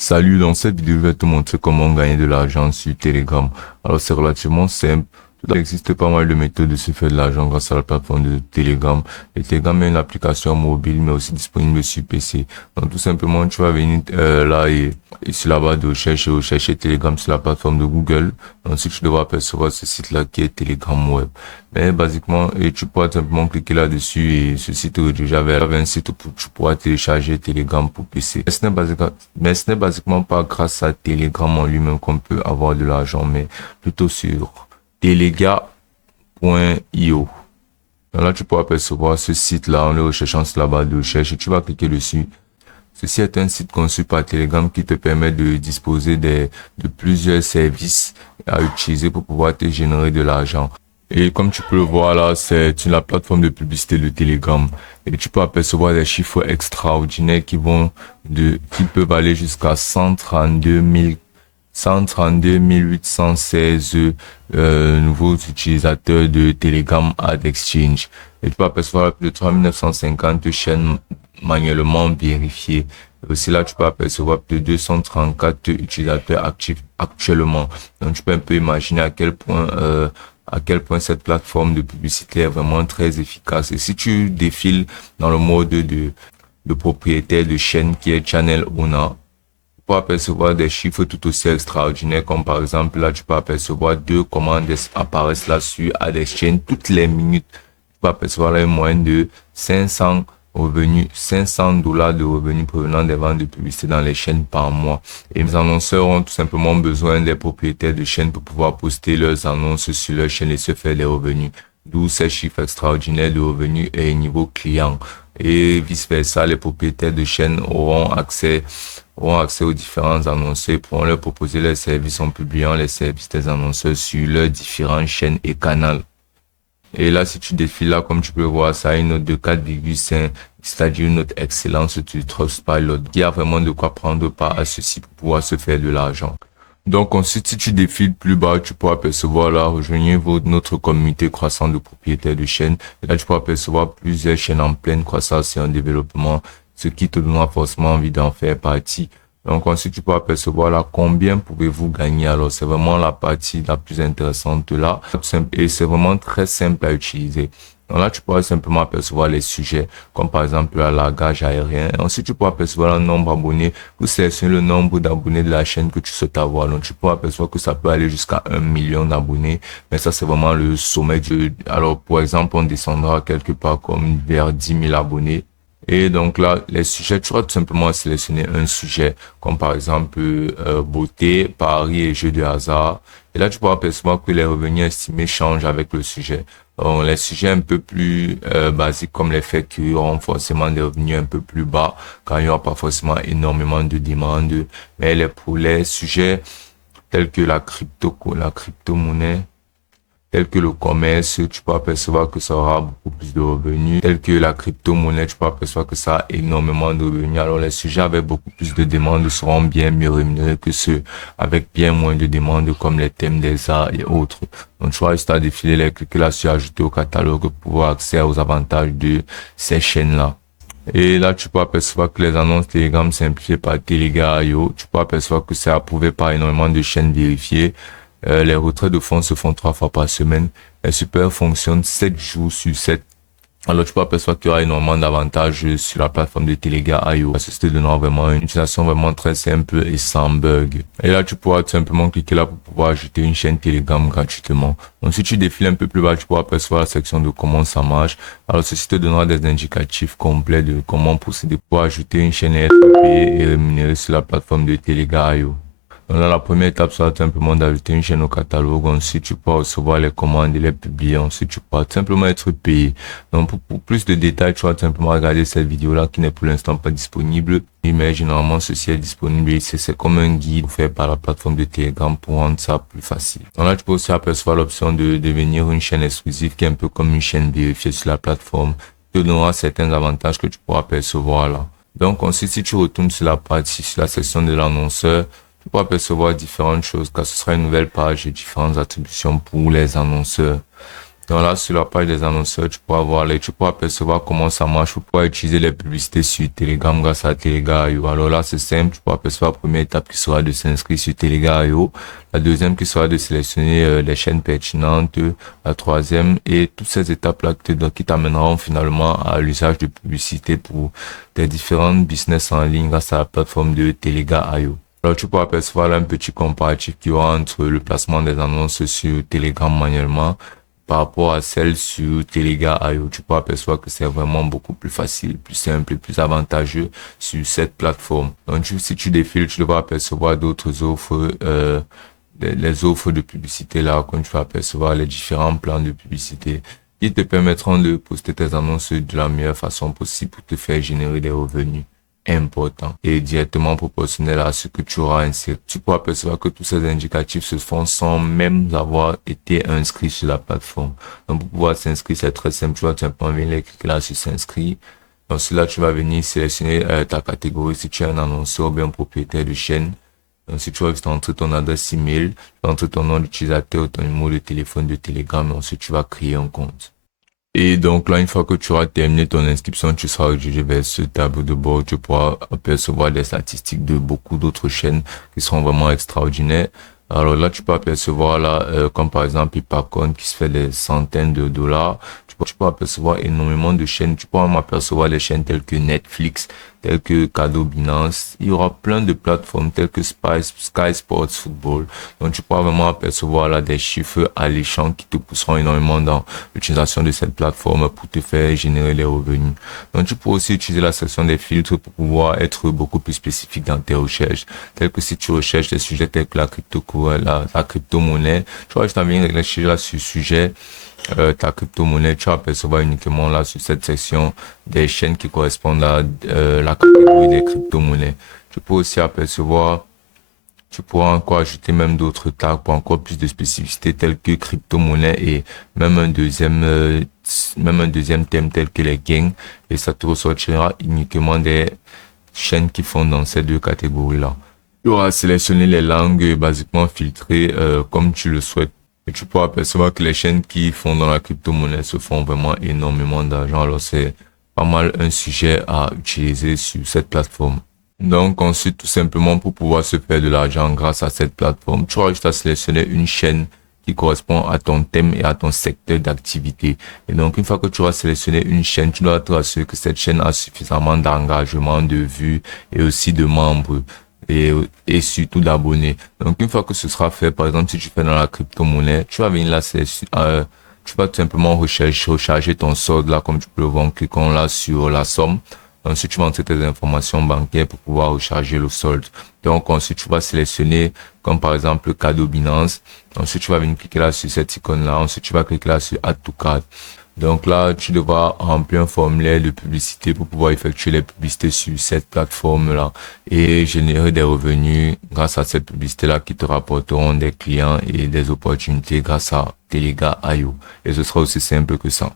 Salut, dans cette vidéo, je vais te montrer comment gagner de l'argent sur Telegram. Alors, c'est relativement simple. Il existe pas mal de méthodes de se faire de l'argent grâce à la plateforme de Telegram. Et Telegram est une application mobile, mais aussi disponible sur PC. Donc, tout simplement, tu vas venir là et sur la barre de recherche et rechercher Telegram sur la plateforme de Google. Ensuite, tu devras apercevoir ce site-là qui est Telegram Web. Mais basiquement, et tu pourras simplement cliquer là-dessus et ce site te redirigera vers un site où tu pourras télécharger Telegram pour PC. Mais ce n'est basiquement pas grâce à Telegram en lui-même qu'on peut avoir de l'argent, mais plutôt sur Telega.io. Là, tu pourras apercevoir ce site-là en le recherchant sur la barre de recherche et tu vas cliquer dessus. Ceci est un site conçu par Telegram qui te permet de disposer de plusieurs services à utiliser pour pouvoir te générer de l'argent. Et comme tu peux le voir là, c'est la plateforme de publicité de Telegram. Et tu peux apercevoir des chiffres extraordinaires qui peuvent aller jusqu'à 132 816 nouveaux utilisateurs de Telegram Ad Exchange. Et tu peux apercevoir plus de 3950 chaînes manuellement vérifiées. Et aussi là, tu peux apercevoir plus de 234 utilisateurs actifs actuellement. Donc tu peux un peu imaginer à quel point cette plateforme de publicité est vraiment très efficace. Et si tu défiles dans le mode de propriétaire de chaîne qui est Channel Owner, tu peux apercevoir des chiffres tout aussi extraordinaires, comme par exemple là, tu peux apercevoir deux commandes apparaissent là sur AdExchange toutes les minutes. Tu peux apercevoir là une moyenne de 500 revenus, 500 dollars de revenus provenant des ventes de publicité dans les chaînes par mois. Et les annonceurs ont tout simplement besoin des propriétaires de chaînes pour pouvoir poster leurs annonces sur leur chaîne et se faire des revenus. D'où ces chiffres extraordinaires de revenus et niveau client. Et vice-versa, les propriétaires de chaînes auront accès aux différents annonceurs et pourront leur proposer leurs services en publiant les services des annonceurs sur leurs différentes chaînes et canaux. Et là, si tu défiles là, comme tu peux voir, ça a une note de 4,5, c'est-à-dire une note excellente sur Trustpilot, qui a vraiment de quoi prendre part à ceci pour pouvoir se faire de l'argent. Donc ensuite, si tu défiles plus bas, tu pourras apercevoir là, rejoignez notre communauté croissante de propriétaires de chaînes. Et là, tu pourras apercevoir plusieurs chaînes en pleine croissance et en développement, ce qui te donnera forcément envie d'en faire partie. Donc ensuite, tu peux apercevoir là combien pouvez-vous gagner. Alors, c'est vraiment la partie la plus intéressante là. Et c'est vraiment très simple à utiliser. Donc là, tu pourras simplement apercevoir les sujets, comme par exemple la largage aérien. Ensuite, tu pourras apercevoir le nombre d'abonnés. Vous sélectionnez le nombre d'abonnés de la chaîne que tu souhaites avoir. Donc, tu pourras apercevoir que ça peut aller jusqu'à 1 million d'abonnés. Mais ça, c'est vraiment le sommet Alors, par exemple, on descendra quelque part comme vers 10 000 abonnés. Et donc là, les sujets, tu vas tout simplement sélectionner un sujet, comme par exemple beauté, paris et jeux de hasard. Et là, tu pourras apercevoir que les revenus estimés changent avec le sujet. Donc, les sujets un peu plus basiques comme les faits qui auront forcément des revenus un peu plus bas, car il n'y aura pas forcément énormément de demandes. Mais pour les sujets tels que la crypto-monnaie, tel que le commerce, tu peux apercevoir que ça aura beaucoup plus de revenus. Tel que la crypto-monnaie, tu peux apercevoir que ça a énormément de revenus. Alors, les sujets avec beaucoup plus de demandes seront bien mieux rémunérés que ceux avec bien moins de demandes comme les thèmes des arts et autres. Donc, tu vas juste à défiler les clics là sur ajouter au catalogue pour pouvoir accéder aux avantages de ces chaînes-là. Et là, tu peux apercevoir que les annonces Telegram simplifiées par Telega.io, tu peux apercevoir que c'est approuvé par énormément de chaînes vérifiées. Les retraits de fonds se font 3 fois par semaine. Les super fonctionnent 7 jours sur 7. Alors, tu peux apercevoir qu'il y aura énormément d'avantages sur la plateforme de Telega.io. Ça te donnera vraiment une utilisation vraiment très simple et sans bug. Et là, tu pourras tout simplement cliquer là pour pouvoir ajouter une chaîne Telegram gratuitement. Donc, si tu défiles un peu plus bas, tu pourras apercevoir la section de comment ça marche. Alors, ceci te donnera des indicatifs complets de comment procéder pour ajouter une chaîne et être payé et rémunéré sur la plateforme de Telega.io. Donc là, la première étape sera simplement d'ajouter une chaîne au catalogue. Ensuite, tu pourras recevoir les commandes et les publier. Ensuite, tu pourras simplement être payé. Donc, pour plus de détails, tu vas simplement regarder cette vidéo-là qui n'est pour l'instant pas disponible. Mais généralement, ceci est disponible ici. C'est comme un guide fait par la plateforme de Telegram pour rendre ça plus facile. Donc là, tu peux aussi apercevoir l'option de devenir une chaîne exclusive qui est un peu comme une chaîne vérifiée sur la plateforme. Qui te donnera certains avantages que tu pourras percevoir là. Donc, ensuite, si tu retournes sur la partie, sur la section de l'annonceur, tu pourras percevoir différentes choses car ce sera une nouvelle page et différentes attributions pour les annonceurs. Donc là, sur la page des annonceurs, tu pourras apercevoir comment ça marche. Tu pourras utiliser les publicités sur Telegram grâce à Telegram.io. Alors là, c'est simple. Tu pourras apercevoir la première étape qui sera de s'inscrire sur Telegram.io. La deuxième qui sera de sélectionner les chaînes pertinentes. La troisième et toutes ces étapes-là qui t'amèneront finalement à l'usage de publicité pour tes différentes business en ligne grâce à la plateforme de Telegram.io. Alors, tu pourras apercevoir là un petit comparatif qui aura entre le placement des annonces sur Telegram manuellement par rapport à celle sur Telegram.io. Tu pourras apercevoir que c'est vraiment beaucoup plus facile, plus simple et plus avantageux sur cette plateforme. Donc, si tu défiles, tu devras apercevoir d'autres offres, les offres de publicité là, comme tu vas apercevoir les différents plans de publicité qui te permettront de poster tes annonces de la meilleure façon possible pour te faire générer des revenus importants et directement proportionnels à ce que tu auras inséré. Tu pourras percevoir que tous ces indicatifs se font sans même avoir été inscrit sur la plateforme. Donc, pour pouvoir s'inscrire, c'est très simple. Tu vas tout simplement venir cliquer là sur s'inscrire. Ensuite, là, tu vas venir sélectionner ta catégorie si tu es un annonceur ou bien propriétaire de chaîne. Donc, si tu vas entrer ton adresse email, tu vas entrer ton nom d'utilisateur, ton numéro de téléphone de Telegram et ensuite tu vas créer un compte. Et donc là, une fois que tu auras terminé ton inscription, tu seras redirigé vers ce tableau de bord. Tu pourras apercevoir des statistiques de beaucoup d'autres chaînes qui seront vraiment extraordinaires. Alors là, tu peux apercevoir là, comme par exemple Hypercon qui se fait des centaines de dollars. Tu peux apercevoir énormément de chaînes. Tu peux même apercevoir les chaînes telles que Netflix, telles que Cadeau Binance. Il y aura plein de plateformes telles que Sky Sports Football. Donc tu pourras vraiment apercevoir là des chiffres alléchants qui te pousseront énormément dans l'utilisation de cette plateforme pour te faire générer les revenus. Donc tu peux aussi utiliser la section des filtres pour pouvoir être beaucoup plus spécifique dans tes recherches. Telles que si tu recherches des sujets tels que la crypto-monnaie, tu vois, je t'avais réfléchi là sur le sujet ta crypto-monnaie, tu vas apercevoir uniquement là sur cette section des chaînes qui correspondent à la catégorie des crypto-monnaies. Tu peux aussi apercevoir, tu pourras encore ajouter même d'autres tags pour encore plus de spécificité telles que crypto-monnaie et même un deuxième thème tel que les gains et ça te ressortira uniquement des chaînes qui font dans ces deux catégories-là. Tu auras sélectionné les langues basiquement filtrées comme tu le souhaites. Et tu pourras apercevoir que les chaînes qui font dans la crypto-monnaie se font vraiment énormément d'argent. Alors c'est pas mal un sujet à utiliser sur cette plateforme. Donc ensuite, tout simplement pour pouvoir se faire de l'argent grâce à cette plateforme, tu auras juste à sélectionner une chaîne qui correspond à ton thème et à ton secteur d'activité. Et donc une fois que tu auras sélectionné une chaîne, tu dois te assurer que cette chaîne a suffisamment d'engagement, de vues et aussi de membres. Et surtout d'abonnés. Donc, une fois que ce sera fait, par exemple, si tu fais dans la crypto-monnaie, tu vas venir là, tu vas tout simplement recharger ton solde là, comme tu peux le voir en cliquant là sur la somme. Ensuite, tu vas entrer tes informations bancaires pour pouvoir recharger le solde. Donc, ensuite, tu vas sélectionner, comme par exemple, Cadeau Binance. Ensuite, tu vas venir cliquer là sur cette icône-là. Ensuite, tu vas cliquer là sur Add to Cart. Donc là, tu devras remplir un formulaire de publicité pour pouvoir effectuer les publicités sur cette plateforme-là et générer des revenus grâce à cette publicité-là qui te rapporteront des clients et des opportunités grâce à Telegram.io. Et ce sera aussi simple que ça.